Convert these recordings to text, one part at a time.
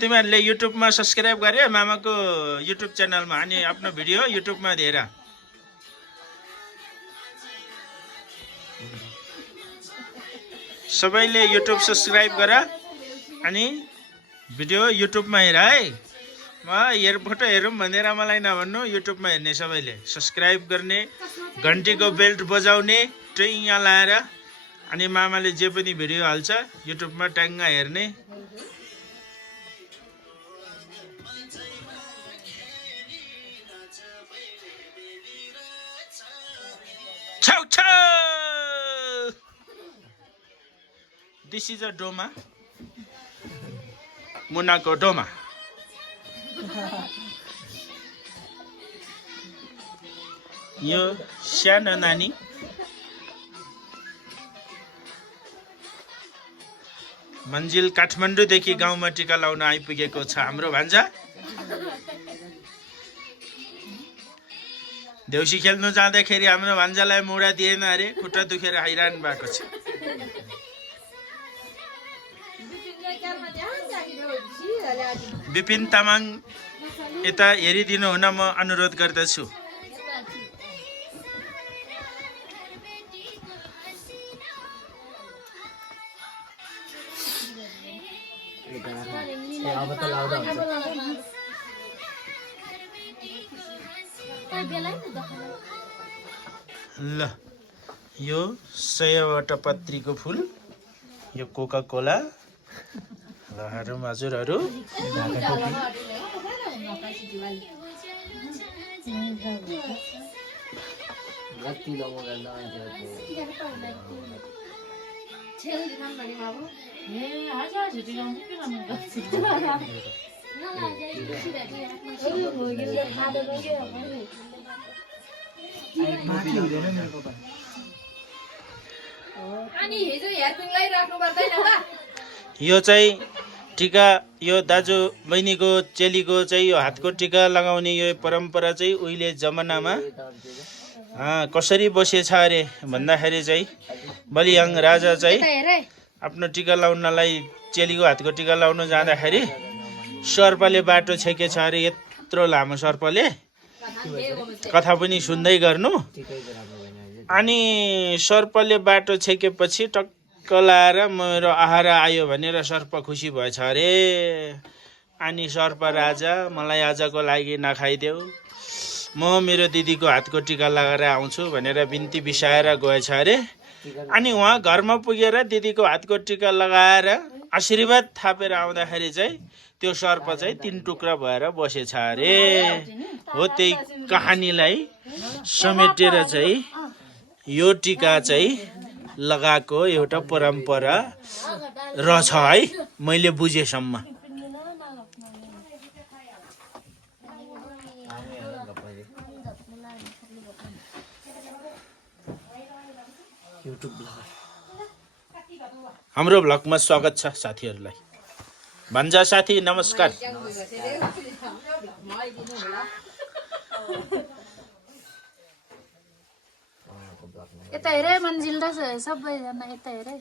तिमीहरूले युट्युबमा सब्सक्राइब गरे मामाको युट्युब च्यानलमा अनि आफ्नो भिडियो युट्युबमा दिएर सबैले युट्युब सब्सक्राइब गर अनि भिडियो युट्युबमा हेर है। म फोटो हेरौँ भनेर मलाई नभन्नु, युट्युबमा हेर्ने सबैले सब्सक्राइब गर्ने, घन्टीको बेल्ट बजाउने, ट्याङ्गा लाएर अनि मामाले जे पनि भिडियो हाल्छ युट्युबमा ट्याङ्गा हेर्ने। छौ छौ दिस इज अ डोमा, मुनाको डोमा। यो सानो नानी मन्जिल काठमाडौँदेखि गाउँमा टिका लाउन आइपुगेको छ हाम्रो भान्जा। देउसी खेल्नु जाँदाखेरि हाम्रो भान्जालाई मुढा दिएन अरे, खुट्टा दुखेर हैरान भएको छ। विपिन तामाङ यता हेरिदिनु हुन म अनुरोध गर्दछु। ल यो 100वटा पत्रीको फुल, यो कोका कोला। ल हजुरहरू यो चाहिँ टिका, यो दाजु बहिनीको चेलीको चाहिँ यो हातको टिका लगाउने यो परम्परा चाहिँ उहिले जमानामा कसरी बसेछ अरे भन्दाखेरि चाहिँ बलियाङ राजा चाहिँ आफ्नो टिका लाउनलाई चेलीको हातको टिका लाउन जाँदाखेरि सर्पले बाटो छेकेछ अरे। यत्रो लामो सर्पले, कथा पनि सुन्दै गर्नु। अनि सर्पले बाटो छेकेपछि टक्क लाएर मेरो आहारा आयो भनेर सर्प खुसी भएछ अरे। अनि सर्प राजा मलाई आजको लागि नखाइदेऊ, म मेरो दिदीको हातको टिका लगाएर आउँछु भनेर बिन्ती बिसाएर गएछ अरे। अनि उहाँ घरमा पुगेर दिदीको हातको टिका लगाएर आशीर्वाद थापेर आउँदाखेरि चाहिँ त्यो सर्प चाहिँ 3 टुक्रा भएर बसेछ अरे। हो त्यही कहानीलाई समेटेर चाहिँ यो टिका चाहिँ लगाएको एउटा परम्परा रहेछ है, मैले बुझेसम्म। हाम्रो भ्लगमा स्वागत छ साथीहरूलाई। भन्जा साथी नमस्कार। यता हेरे मन्जिल र सबैजना यता हेरे।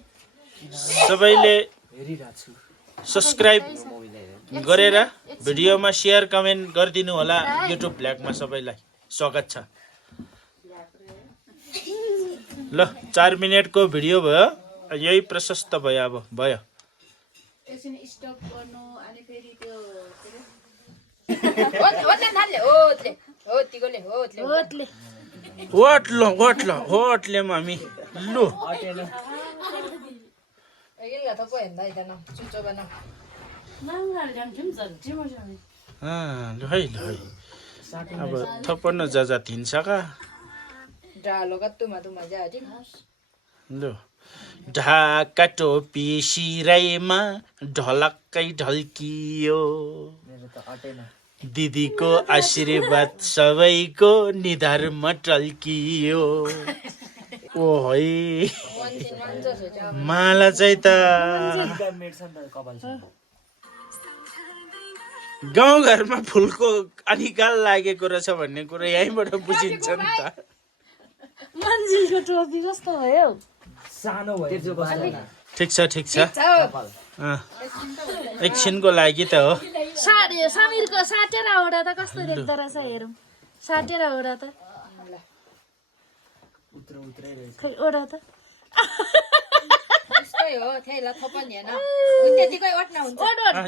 सबैले सब्सक्राइब गरेर भिडियोमा शेयर कमेन्ट गरिदिनु होला। युट्युब भ्लगमा सबैलाई स्वागत छ। ल 4 मिनेटको भिडियो भयो, यही प्रशस्त भयो। अब भयो होटले मामी लु अब थप्पन्न जाजा थिन्छ लु ढाका टोपी सिराइमा ढलक्कै ढल्कियो, दिदीको आशीर्वाद सबैको निधारमा टल्कियो। ओ है माला चाहिँ त गाउँघरमा फुलको अनिकाल लागेको रहेछ भन्ने कुरा यहीँबाट बुझिन्छ नि त। मन्जिलको टोपी कस्तो भयो? सानो भयो ठिक छ एकछिनको लागि त हो समीरको साटेर ओढा त कस्तो देख्दो रहेछ हेरौँ साटेर ओढा त खै ओढा त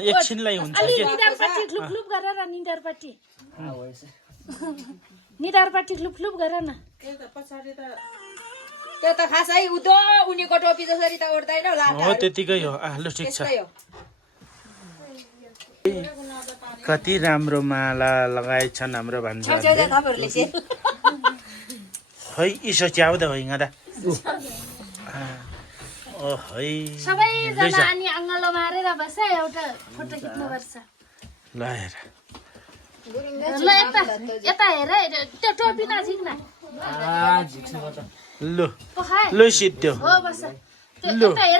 एकछिनलाई हुन्छ अलि निधारपट्टि ख्लुप गर न निधारपट्टि ख्लुप गर न त्यो त खासै उदो उनीको टोपी जसरी त ओड्दैन होला हो त्यतिकै हो लु ठिक छ कति राम्रो माला लगाएछन् हाम्रो भान्जाहरूले है इसो च्याउँदा हो हिँड्दा ओ है सबैजना अनि अङ्गलो मारेर बस एउटा फोटो खिच्नुपर्छ ल हेर ल यता हेर त्यो टोपी नझिक न लु सिद्धो हो बस त्यो यता हेर